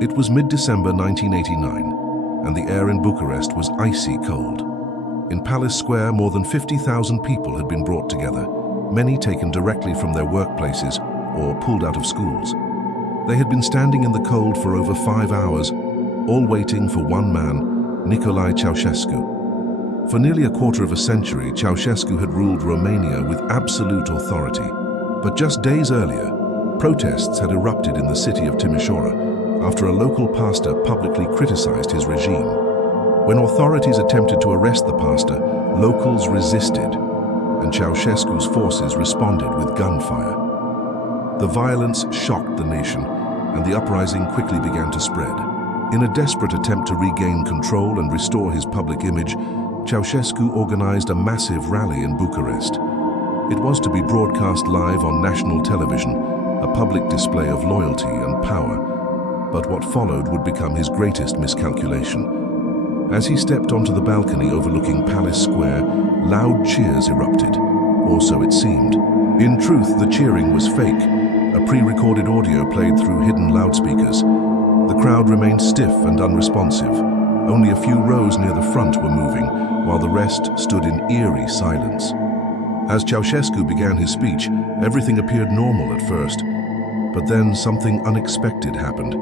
It was mid-December 1989, and the air in Bucharest was icy cold. In Palace Square, more than 50,000 people had been brought together, many taken directly from their workplaces or pulled out of schools. They had been standing in the cold for over 5 hours, all waiting for one man, Nicolae Ceausescu. For nearly a quarter of a century, Ceausescu had ruled Romania with absolute authority. But just days earlier, protests had erupted in the city of Timișoara after a local pastor publicly criticized his regime. When authorities attempted to arrest the pastor, locals resisted, and Ceausescu's forces responded with gunfire. The violence shocked the nation, and the uprising quickly began to spread. In a desperate attempt to regain control and restore his public image, Ceausescu organized a massive rally in Bucharest. It was to be broadcast live on national television, a public display of loyalty and power. But what followed would become his greatest miscalculation. As he stepped onto the balcony overlooking Palace Square, loud cheers erupted, or so it seemed. In truth, the cheering was fake, a pre-recorded audio played through hidden loudspeakers. The crowd remained stiff and unresponsive. Only a few rows near the front were moving, while the rest stood in eerie silence. As Ceausescu began his speech, everything appeared normal at first. But then something unexpected happened.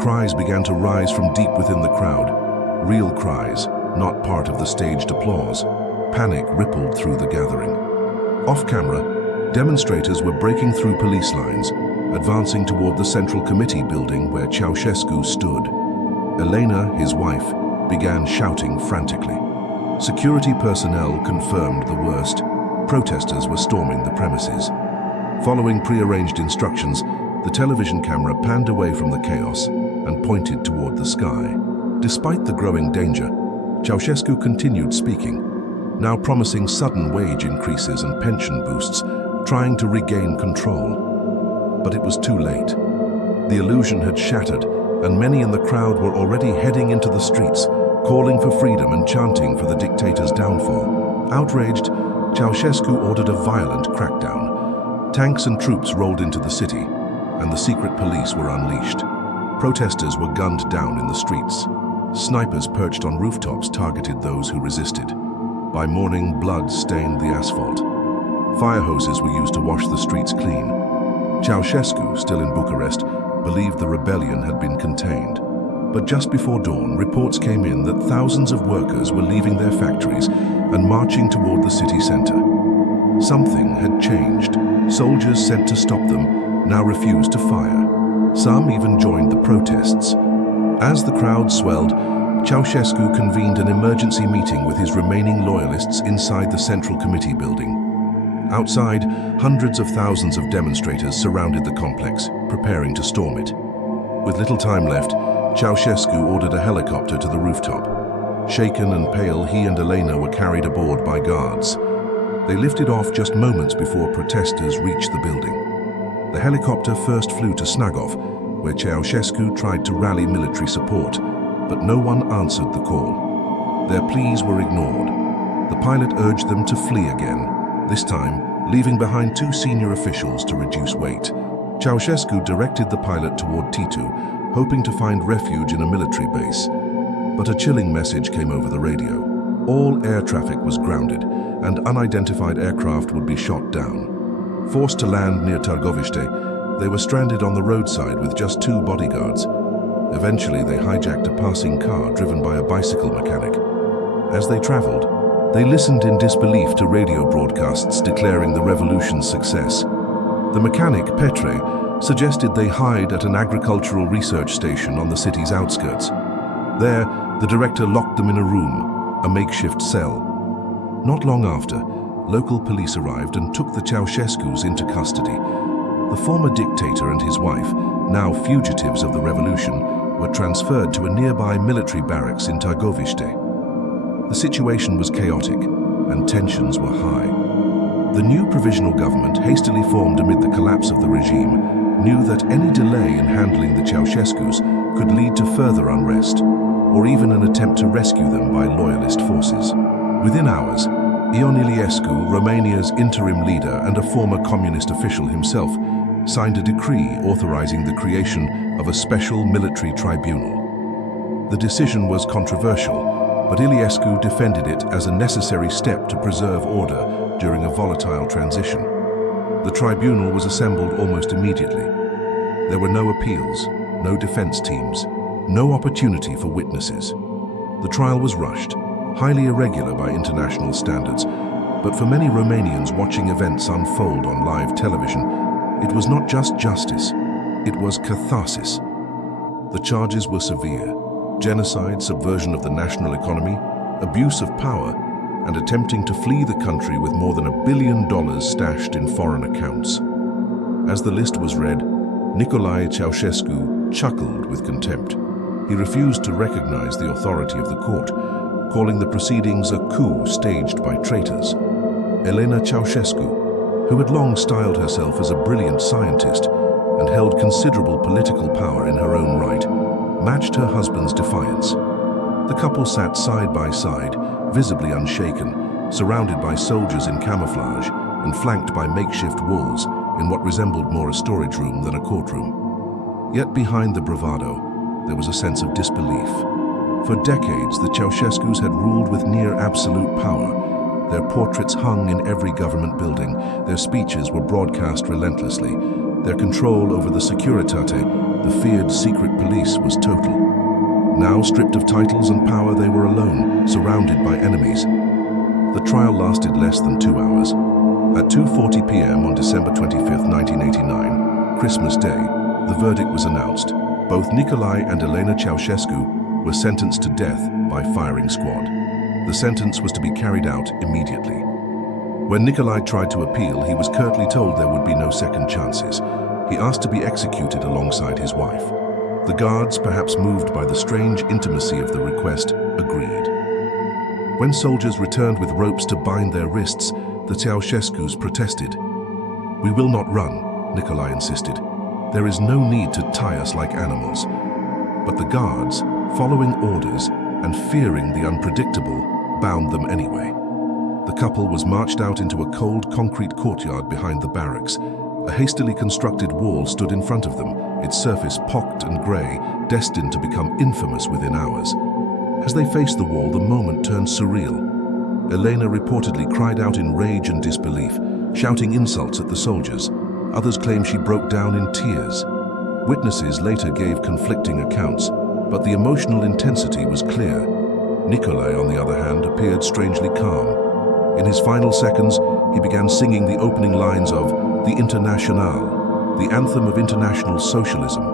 Cries began to rise from deep within the crowd. Real cries, not part of the staged applause. Panic rippled through the gathering. Off-camera, demonstrators were breaking through police lines, advancing toward the Central Committee building where Ceausescu stood. Elena, his wife, began shouting frantically. Security personnel confirmed the worst. Protesters were storming the premises. Following prearranged instructions, the television camera panned away from the chaos and pointed toward the sky. Despite the growing danger, Ceausescu continued speaking, now promising sudden wage increases and pension boosts, trying to regain control. But it was too late. The illusion had shattered, and many in the crowd were already heading into the streets, calling for freedom and chanting for the dictator's downfall. Outraged, Ceausescu ordered a violent crackdown. Tanks and troops rolled into the city, and the secret police were unleashed. Protesters were gunned down in the streets. Snipers perched on rooftops targeted those who resisted. By morning, blood stained the asphalt. Fire hoses were used to wash the streets clean. Ceausescu, still in Bucharest, believed the rebellion had been contained. But just before dawn, reports came in that thousands of workers were leaving their factories and marching toward the city center. Something had changed. Soldiers sent to stop them now refused to fire. Some even joined the protests. As the crowd swelled, Ceausescu convened an emergency meeting with his remaining loyalists inside the Central Committee building. Outside, hundreds of thousands of demonstrators surrounded the complex, preparing to storm it. With little time left, Ceausescu ordered a helicopter to the rooftop. Shaken and pale, he and Elena were carried aboard by guards. They lifted off just moments before protesters reached the building. The helicopter first flew to Snagov, where Ceausescu tried to rally military support, but no one answered the call. Their pleas were ignored. The pilot urged them to flee again, this time leaving behind 2 senior officials to reduce weight. Ceausescu directed the pilot toward Titu, hoping to find refuge in a military base. But a chilling message came over the radio. All air traffic was grounded, and unidentified aircraft would be shot down. Forced to land near Târgoviște, they were stranded on the roadside with just 2 bodyguards. Eventually, they hijacked a passing car driven by a bicycle mechanic. As they traveled, they listened in disbelief to radio broadcasts declaring the revolution's success. The mechanic, Petre, suggested they hide at an agricultural research station on the city's outskirts. There, the director locked them in a room, a makeshift cell. Not long after, local police arrived and took the Ceausescus into custody. The former dictator and his wife, now fugitives of the revolution, were transferred to a nearby military barracks in Târgoviște. The situation was chaotic, and tensions were high. The new provisional government, hastily formed amid the collapse of the regime, knew that any delay in handling the Ceausescus could lead to further unrest, or even an attempt to rescue them by loyalist forces. Within hours, Ion Iliescu, Romania's interim leader and a former communist official himself, signed a decree authorizing the creation of a special military tribunal. The decision was controversial, but Iliescu defended it as a necessary step to preserve order during a volatile transition. The tribunal was assembled almost immediately. There were no appeals, no defense teams, no opportunity for witnesses. The trial was rushed, highly irregular by international standards, but for many Romanians watching events unfold on live television, it was not just justice, it was catharsis. The charges were severe: genocide, subversion of the national economy, abuse of power, and attempting to flee the country with more than $1 billion stashed in foreign accounts. As the list was read, Nicolae Ceausescu chuckled with contempt. He refused to recognize the authority of the court, calling the proceedings a coup staged by traitors. Elena Ceausescu, who had long styled herself as a brilliant scientist and held considerable political power in her own right, matched her husband's defiance. The couple sat side by side, visibly unshaken, surrounded by soldiers in camouflage and flanked by makeshift walls in what resembled more a storage room than a courtroom. Yet behind the bravado, there was a sense of disbelief. For decades, the Ceausescus had ruled with near absolute power. Their portraits hung in every government building, their speeches were broadcast relentlessly. Their control over the Securitate, the feared secret police, was total. Now, stripped of titles and power, they were alone, surrounded by enemies. The trial lasted less than 2 hours. At 2:40 p.m. on December 25, 1989, Christmas Day, the verdict was announced. Both Nicolae and Elena Ceausescu were sentenced to death by firing squad. The sentence was to be carried out immediately. When Nicolae tried to appeal, he was curtly told there would be no second chances. He asked to be executed alongside his wife. The guards, perhaps moved by the strange intimacy of the request, agreed. When soldiers returned with ropes to bind their wrists, the Ceausescus protested. "We will not run," Nicolae insisted. "There is no need to tie us like animals." But the guards, following orders and fearing the unpredictable, bound them anyway. The couple was marched out into a cold concrete courtyard behind the barracks. A hastily constructed wall stood in front of them, its surface pocked and grey, destined to become infamous within hours. As they faced the wall, the moment turned surreal. Elena reportedly cried out in rage and disbelief, shouting insults at the soldiers. Others claim she broke down in tears. Witnesses later gave conflicting accounts, but the emotional intensity was clear. Nicolae, on the other hand, appeared strangely calm. In his final seconds, he began singing the opening lines of the Internationale, the anthem of international socialism.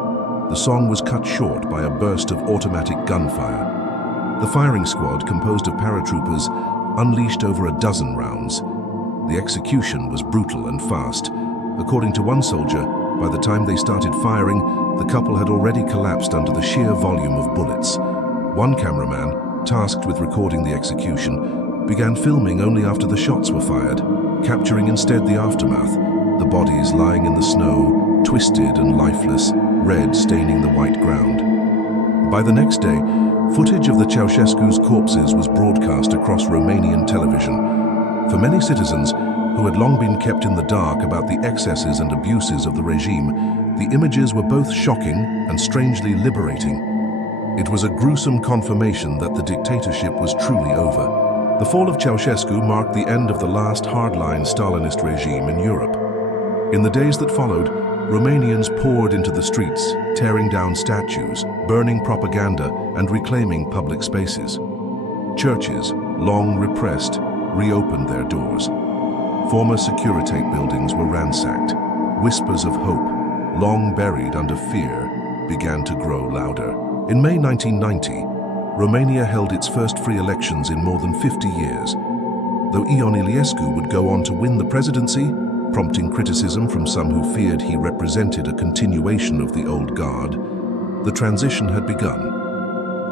The song was cut short by a burst of automatic gunfire. The firing squad, composed of paratroopers, unleashed over a dozen rounds. The execution was brutal and fast. According to one soldier, by the time they started firing, the couple had already collapsed under the sheer volume of bullets. One cameraman, tasked with recording the execution, began filming only after the shots were fired, capturing instead the aftermath, the bodies lying in the snow, twisted and lifeless, red staining the white ground. By the next day, footage of the Ceausescu's corpses was broadcast across Romanian television. For many citizens, who had long been kept in the dark about the excesses and abuses of the regime, the images were both shocking and strangely liberating. It was a gruesome confirmation that the dictatorship was truly over. The fall of Ceausescu marked the end of the last hardline Stalinist regime in Europe. In the days that followed, Romanians poured into the streets, tearing down statues, burning propaganda, and reclaiming public spaces. Churches, long repressed, reopened their doors. Former Securitate buildings were ransacked. Whispers of hope, long buried under fear, began to grow louder. In May 1990, Romania held its first free elections in more than 50 years. Though Ion Iliescu would go on to win the presidency, prompting criticism from some who feared he represented a continuation of the old guard, the transition had begun.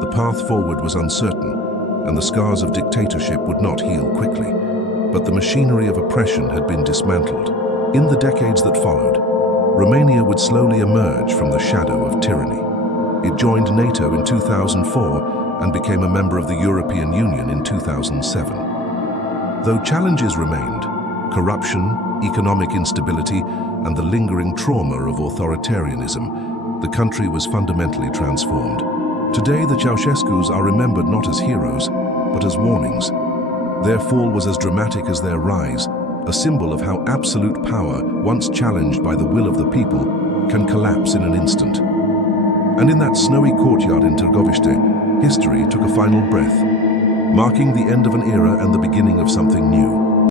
The path forward was uncertain, and the scars of dictatorship would not heal quickly. But the machinery of oppression had been dismantled. In the decades that followed, Romania would slowly emerge from the shadow of tyranny. It joined NATO in 2004 and became a member of the European Union in 2007. Though challenges remained, corruption, economic instability, and the lingering trauma of authoritarianism, the country was fundamentally transformed. Today, the Ceausescus are remembered not as heroes, but as warnings. Their fall was as dramatic as their rise, a symbol of how absolute power, once challenged by the will of the people, can collapse in an instant. And in that snowy courtyard in Târgoviște, history took a final breath, marking the end of an era and the beginning of something new.